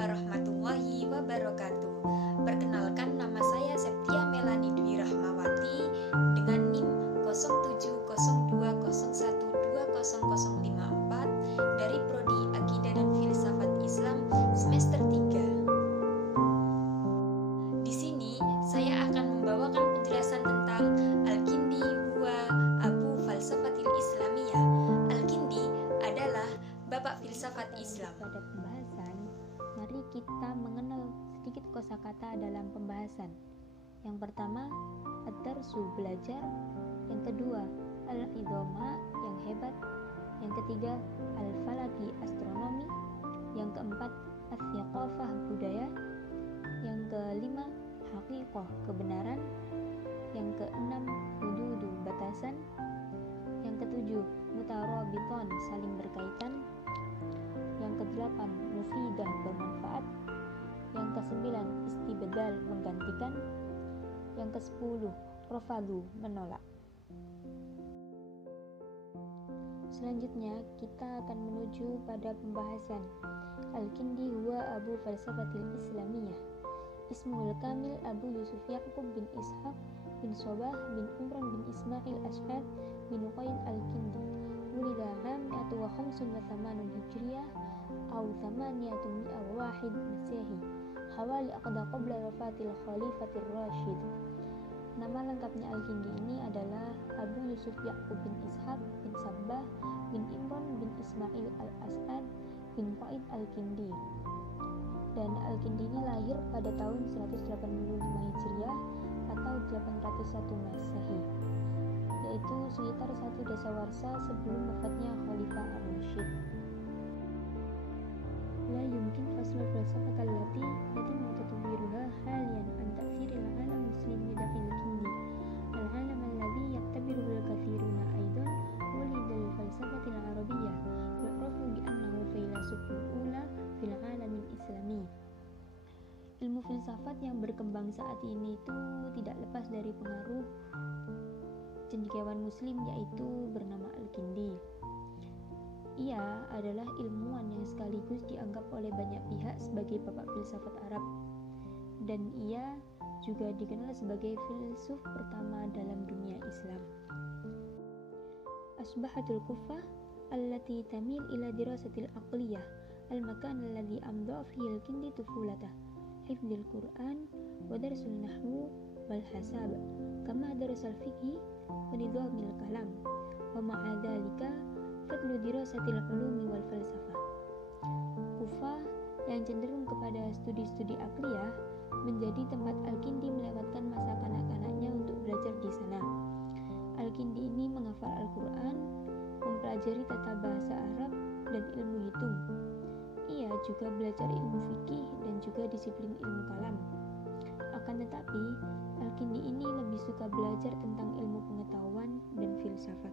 warahmatullahi wabarakatuh. Perkenalkan, nama saya Septia Melani Dwi Rahmawati dengan NIM 0702012054 dari Prodi Akidah dan Filsafat Islam semester 3. Di sini saya akan membawakan penjelasan tentang Al-Kindi huwa Abu Falsafatil Islamiyah. Al-Kindi adalah bapak filsafat Islam. Pada pembahasan, mari kita mengenal sedikit kosakata dalam pembahasan. Yang pertama, ad-darsu, belajar. Yang kedua, al-idhoma, yang hebat. Yang ketiga, al-falaki, astronomi. Yang keempat, as-siqafah, budaya. Yang kelima, haqiqah, kebenaran. Yang keenam, hududu, batasan. Yang ketujuh, mutarabiton, saling berkaitan. Yang kedelapan, mufidah, bermanfaat. Yang kesembilan, istibdal, menggantikan. Yang kesepuluh, rafadu, menolak. Selanjutnya kita akan menuju pada pembahasan. Al-Kindi huwa Abu Falsafatil Islamiyah. Ismul kamil Abu Yusuf Yaqub bin Ishaq bin Sobah bin Imran bin Ismail Ash'ad bin Qaid Al-Kindi. Wulida 185 Hijriyah atau 801 Masehi. Hawali aqda qabla wafatil Khalifatir Rasyid. Nama lengkapnya Al-Kindi ini adalah Abu Yusuf Yaqub bin Ishaq bin Sabbah bin Imran bin Ismail Al-As'ad bin Qaid Al-Kindi. Dan Al-Kindi ini lahir pada tahun 185 Hijriah atau 801 Masehi, yaitu sekitar 1 dasawarsa sebelum wafatnya Khalifah Ar-Rasyid. La yumkin faslul falsafat allati yatimmu tatwiruha haliyan an ta'thiril alam muslim bidafil kindi al-alam alladhi yaktabiruhu al-kathiruna aidan wulida al-falsafatil arabiyyah yu'rafu bi annahu failasuful ula fil alamil islami. Ilmu filsafat yang berkembang saat ini itu tidak lepas dari pengaruh cendekiawan muslim, yaitu bernama Al-Kindi. Ia adalah ilmuwan yang sekaligus dianggap oleh banyak pihak sebagai bapak filsafat Arab, dan ia juga dikenal sebagai filsuf pertama dalam dunia Islam. Asbahatul Kufah allati tamil ila dirasatil aqliyah al-makan alladhi amda fihi al-Kindi tufulatah hifdzul Qur'an wa darsul nahwu wal hasab kama darasal fiqh wa nidhamil kalam wa ma'a dzalika fadlu dirasatil ulumi wal falsafah. Kufah yang cenderung kepada studi-studi akliyah menjadi tempat Al-Kindi melewatkan masa kanak-kanaknya untuk belajar di sana. Al-Kindi ini menghafal Al-Quran, mempelajari tata bahasa Arab dan ilmu hitung. Ia juga belajar ilmu fikih dan juga disiplin ilmu kalam. Akan tetapi, Al-Kindi ini lebih suka belajar tentang ilmu pengetahuan dan filsafat.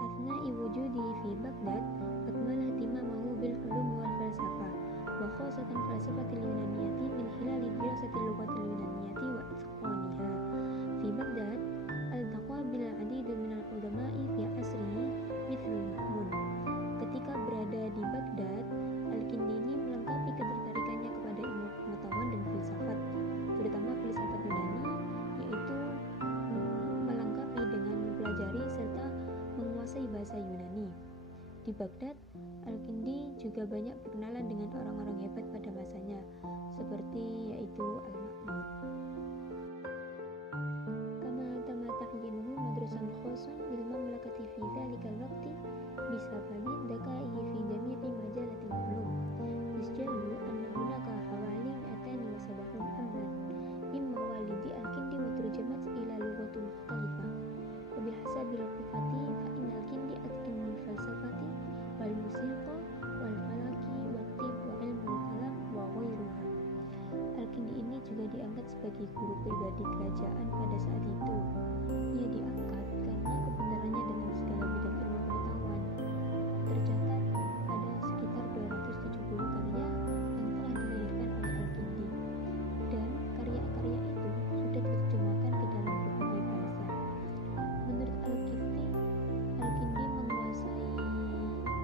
Asna'i wujudi fi Baghdad akmala ihtimamahu bil ulum wal falsafah wa khasatan falsafatil yunaniyati min khilal dirasatil lughatil yunaniyati wa itqaniha. Fi Baghdad altaqa bil adid min al ulama'i fi asrihi mithl Mahmud. Ketika berada di Baghdad, Al-Kindi ini melengkapi ketertarikannya kepada ilmu pengetahuan dan filsafat, terutama filsafat Yunani, yaitu melengkapi dengan mempelajari serta menguasai bahasa Yunani. Di Baghdad, Al-Kindi juga banyak berkenalan dengan orang-orang hebat pada masanya, seperti yaitu Al-Ma'mun. Kama tamatahyinuhu madrasan khosun bil mamlakati fi dzalikal waqti bisababi dakaihi fi jami'i majalatil ulum. Yusjalu anna hunaka hawali 270 amlan mimma walidi Al-Kindi wa turjamat ila lughatin mukhtalifah. Wabihasabil qifati fa innal Kindi atqin min falsafati wal musiqa wal falaki wat tib wa ilmul kalam wa ghairuha. Al-Kindi ini juga diangkat sebagai guru pribadi kerajaan pada saat itu. Ia diangkat karena kebenarannya dalam segala bidang ilmu pengetahuan. Tercatat ada sekitar 270 karya yang telah dilahirkan oleh Al-Kindi, dan karya-karya itu sudah diterjemahkan ke dalam berbagai bahasa. Menurut Al-Kindi menguasai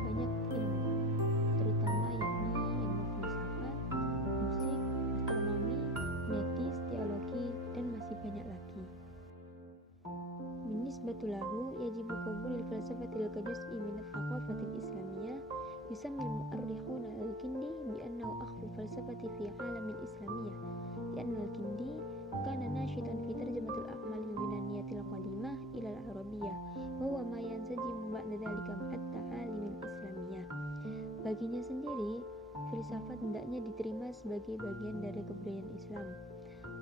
banyak ilmu, terutama yakni ilmu filsafat. له يجب قبول الفلسفة كجزء من الثقافة الإسلامية. يسمي المؤرخون الكندي بأنه أخو الفلسفة في عالم الإسلامية، لأن الكندي كان ناشطا في ترجمة الأعمال اليونانية القديمة إلى العربية، وهو ما ينسجم بعد ذلك مع التعاليم الإسلامية. Baginya sendiri, filsafat hendaknya diterima sebagai bagian dari kebudayaan Islam.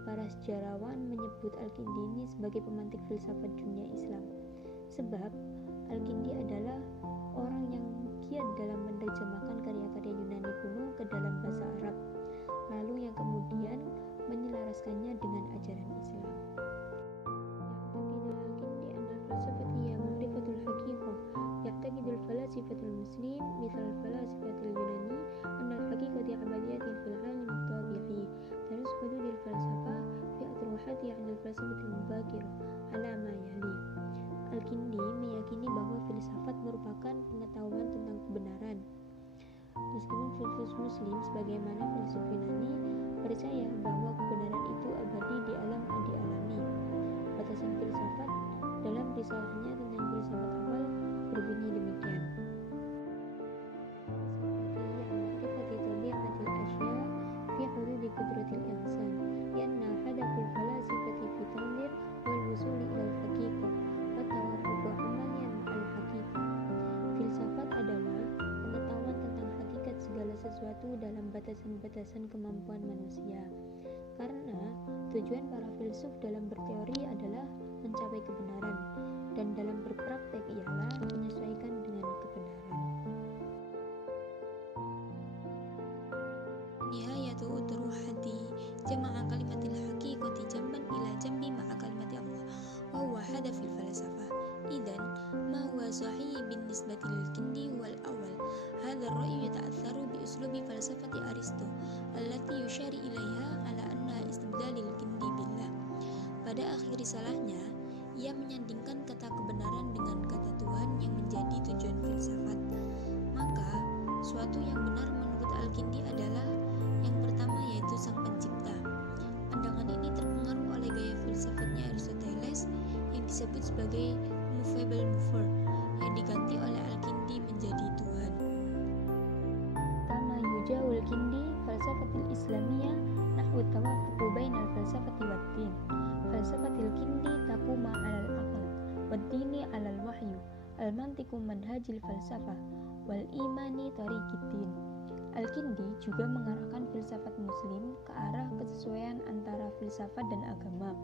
Para sejarawan menyebut Al-Kindi ini sebagai pemantik filsafat dunia Islam, sebab Al-Kindi adalah orang yang giat dalam menerjemahkan karya-karya Yunani kuno ke dalam bahasa Arab, lalu yang kemudian menyelaraskannya dengan ajaran Islam. يعتقد الفلاسفة المسلمين مثل الفلاسفة اليوناني أن الحقيقة عمليات في العالم الطبيعي. تنص حدود الفلسفة في أطروحاتها عن الفلسفة المباكرة على ما يلي. Al-Kindi meyakini bahwa filsafat merupakan pengetahuan tentang kebenaran. Meskipun filsuf Muslim sebagaimana filsuf Yunani percaya bahwa kebenaran itu abadi di alam adi-alami. Batasan filsafat dalam risalahnya tentang filsafat awal berbunyi demikian. Filsafati tabi'atil asya fi hududi qudratil insan, lianna hadaful falasifati fi tanzir wal wusul ila al-haqiqah wa tawaffuq amaliyan ma'al haqiqah. Filsafat adalah pengetahuan tentang hakikat segala sesuatu dalam batasan-batasan kemampuan manusia. Karena tujuan para filsuf dalam berteori adalah mencapai kebenaran, dan dalam berpraktek ialah menyesuaikan dengan kebenaran. Nihayatu utruhati jama'a kalimatil haqiqati jamban ila jambi ma'a kalimati Allah wa huwa hadafil falsafah. Idan ma huwa sahih bin nisbati lil kindi wal awal. Hadha ar-ra'yu yata'atharu bi uslubi falsafati Aristo allati yushari ilaiha ala anna istibdalil kindi billah. Pada akhir risalahnya, ia menyandingkan kata kebenaran dengan kata Tuhan yang menjadi tujuan filsafat. Maka, suatu yang benar menurut Al-Kindi adalah yang pertama, yaitu Sang Pencipta. Pandangan ini terpengaruh oleh gaya filsafatnya Aristoteles yang disebut sebagai movable mover, yang diganti oleh Al-Kindi menjadi Tuhan. Kama yujawul Kindi falsafatil Islamiyah nahwu tawaffuq bainal falsafati wad-din. Falsafatil Kindi taquma 'alal aql wad-dini 'alal wahyu al-mantiqu manhajil falsafah wal imani tariqiddin. Al-Kindi juga mengarahkan filsafat muslim ke arah kesesuaian antara filsafat dan agama.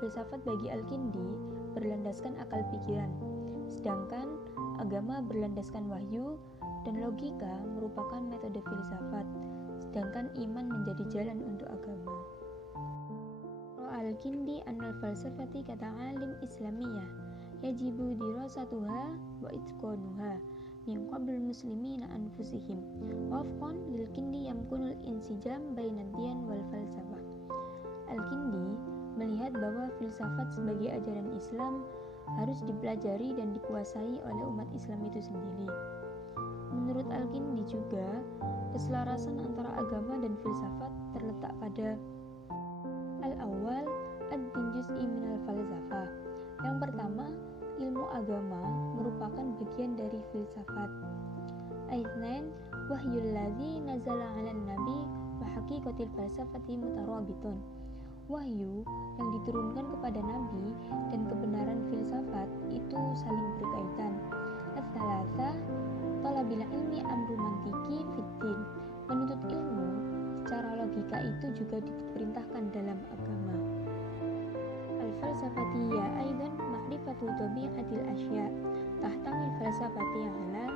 Filsafat bagi Al-Kindi berlandaskan akal pikiran, sedangkan agama berlandaskan wahyu, dan logika merupakan metode filsafat, sedangkan iman menjadi jalan untuk agama. Al-Kindi anal falsafati kata'alim islamiyah yajibu dirasatuha wa itqanuha min qabl muslimina anfusihim wafqan lil Kindi yamkunul insijam bainad diyan wal falsafah. Al-Kindi melihat bahwa filsafat sebagai ajaran Islam harus dipelajari dan dikuasai oleh umat Islam itu sendiri. Menurut Al-Kindi juga, keselarasan antara agama dan filsafat terletak pada al-awwal ad-din juz'i minal falsafah. Yang pertama, ilmu agama merupakan bagian dari filsafat. Aitsnain wahyul ladzi nazala 'alan nabi wa haqiqatil falsafati mutarabitun. Wahyu yang diturunkan kepada nabi dan kebenaran filsafat itu saling berkaitan. Ats-tsalatsa talabil ilmi amru mantiki fiddin. Menuntut ilmu secara logika itu juga diperintahkan dalam agama. Al-falsafatiyya aidan ma'rifatu tabi'atil asya. Tahtamil falsafati ala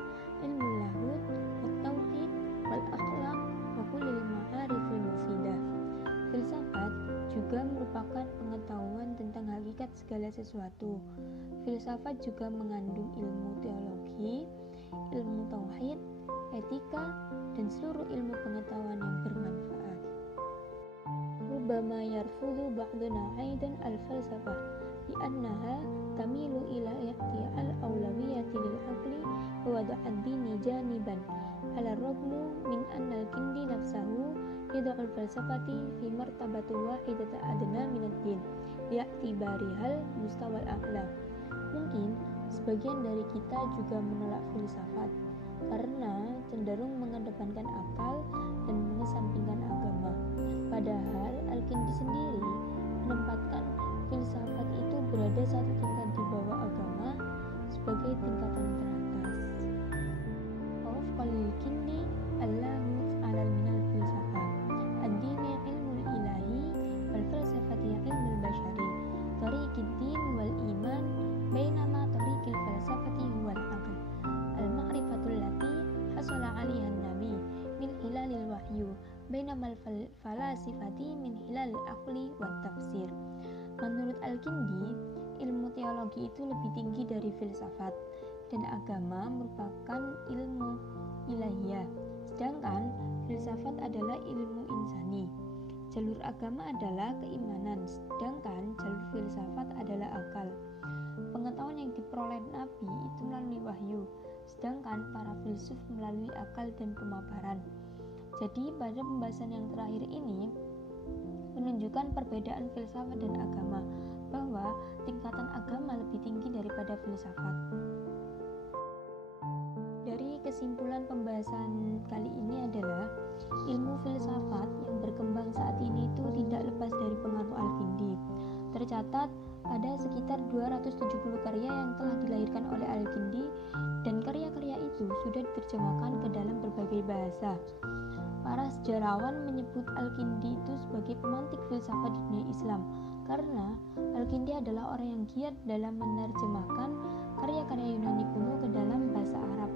ilmul lahud wat tauhid wal akhlaq wa kullil ma'arifil mufidah. Filsafat juga merupakan pengetahuan tentang hakikat segala sesuatu. Filsafat juga mengandung ilmu teologi, ilmu tauhid, etika, dan seluruh ilmu pengetahuan yang bermanfaat. Rubbama yarfudu ba'duna aidan al-falsafah li'annaha tamilu ila i'ti'al awlawiyati lil-aqli wa wada'ad dini janiban ala ragmu min anna al-Kindi nafsahu yada'ul falsafati fi martabatu wahidata adna minad din li'atibarihal mustawal a'la Mungkin sebagian dari kita juga menolak filsafat karena cenderung mengedepankan akal dan mengesampingkan agama. Padahal Al-Kindi sendiri menempatkan filsafat itu berada satu tingkat di bawah agama sebagai tingkatan teratas. Of qalil kindi Allahu alal minal filsafah ad-dini ilmul ilahi wal falsafati ilmul bashari tariqiddin wal iman bainama tariqil falsafati wal aql al-ma'rifatul lati hasala 'alaiha nabi min hilalil wahyu bainamal falasifati min hilal aqli wat tafsir. Menurut Al-Kindi, ilmu teologi itu lebih tinggi dari filsafat dan agama merupakan ilmu ilahiyah, sedangkan filsafat adalah ilmu insani. Jalur agama adalah keimanan, sedangkan jalur filsafat adalah akal. Pengetahuan yang diperoleh Nabi itu melalui wahyu, sedangkan para filsuf melalui akal dan pemaparan. Jadi pada pembahasan yang terakhir ini menunjukkan perbedaan filsafat dan agama, bahwa tingkatan agama lebih tinggi daripada filsafat. Dari kesimpulan pembahasan kali ini adalah ilmu filsafat yang berkembang saat ini itu tidak lepas dari pengaruh Al-Kindi. Tercatat ada sekitar 270 karya yang telah dilahirkan oleh Al-Kindi dan karya-karya itu sudah diterjemahkan ke dalam berbagai bahasa. Para sejarawan menyebut Al-Kindi itu sebagai pemantik filsafat di dunia Islam karena Al-Kindi adalah orang yang giat dalam menerjemahkan karya-karya Yunani kuno ke dalam bahasa Arab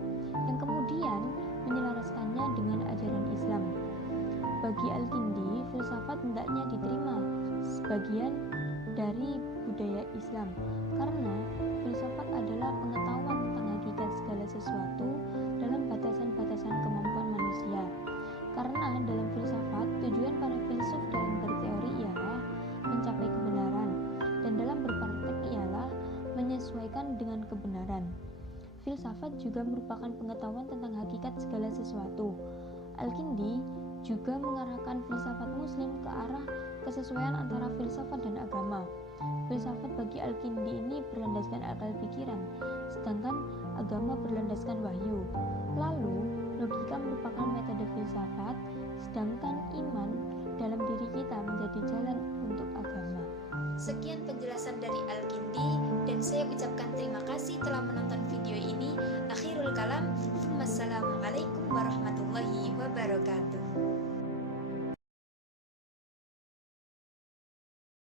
yang kemudian menyelaraskannya dengan ajaran Islam. Bagi Al-Kindi, filsafat hendaknya diterima sebagian dari budaya Islam karena filsafat adalah pengetahuan tentang hakikat segala sesuatu dalam batasan-batasan kemampuan manusia. Karena dalam filsafat, tujuan para filsuf dalam berteori ialah mencapai kebenaran dan dalam berpraktek ialah menyesuaikan dengan kebenaran. Filsafat juga merupakan pengetahuan tentang hakikat segala sesuatu. Al-Kindi juga mengarahkan filsafat muslim ke arah kesesuaian antara filsafat dan agama. Filsafat bagi Al-Kindi ini berlandaskan akal pikiran, sedangkan agama berlandaskan wahyu. Lalu, logika merupakan metode filsafat, sedangkan iman dalam diri kita menjadi jalan untuk agama. Sekian penjelasan dari Al-Kindi dan saya ucapkan terima kasih telah menonton video ini. Akhirul kalam, wassalamualaikum warahmatullahi wabarakatuh.